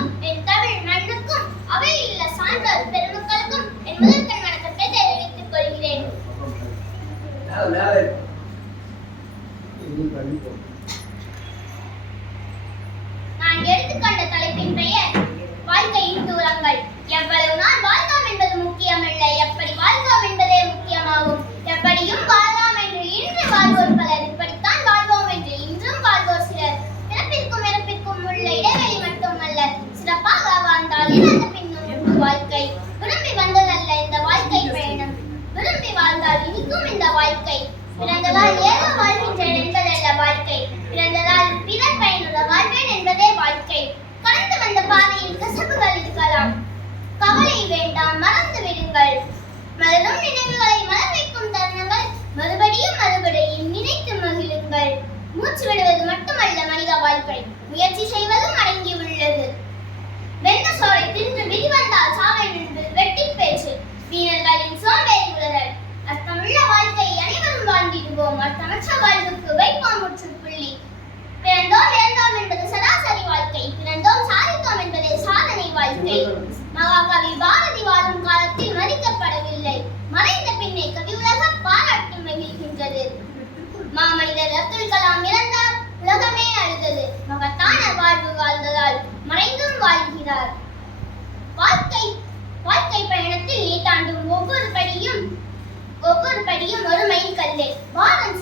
மக்களுக்கும் என் தமிழ் மண்ணுக்கும் அவையில் உள்ள சான்றோர் பெருமக்களுக்கும் என் முதற்கண் வணக்கத்தை தெரிவித்துக் கொள்கிறேன். வாழ்க்கை. பிறந்ததால் ஏதோ வாழ்கின்றேன் என்பதல்ல வாழ்க்கை. பிறந்ததால் பிறர் பயனுள்ள வாழ்வேன் என்பதே வாழ்க்கை. கடந்து வந்த பாதையில் கசப்புகள் இருக்கலாம். கவலை வேண்டாம் மறந்து விடுங்கள். மலரும் நினைவுகளை மலர் வைக்கும் தருணங்கள் மறுபடியும் மறுபடியும் நினைத்து மகிழுங்கள். மூச்சு விடுவது மட்டுமல்ல மனித வாழ்க்கை. முயற்சி செய்வது வாழ்வு வாழ்ந்ததால் மறைந்தும் வாழ்கிறார். வாழ்க்கை வாழ்க்கை பயணத்தில் நீ தாண்டும் ஒவ்வொரு படியும் ஒவ்வொரு படியும் ஒரு மைல் கல்லு. வாரம்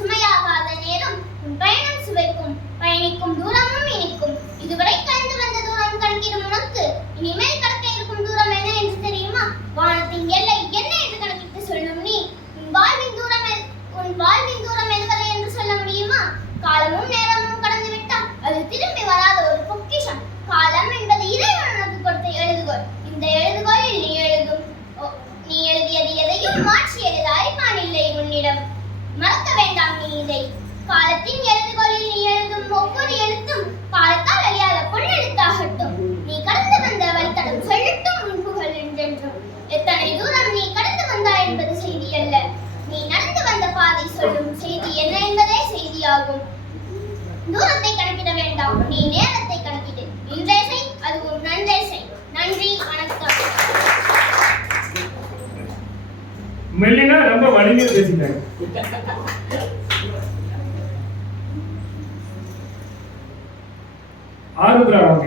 என்னிடம் மறக்க வேண்டாம் நீ இதை. காலத்தின் எழுதுகோலில் நீ எழுதும் ஒவ்வொரு எழுத்தும் காலத்தால் அழியாத பொன்னெழுத்தாகட்டும் நீ கடந்து வந்த வழித்தடம் சொல்லட்டும் உன் புகழ் என்றென்றும். எத்தனை தூரம் நீ கடந்து வந்தாய் என்பது செய்தி அல்ல. நீ நடந்து வந்த பாதை சொல்லும் செய்தி என்ன என்பதே செய்தியாகும். தூரத்தை மெல்லினா ரொம்ப வலிமையா பேசிட்டாங்க ஆருத்ரா வாங்க.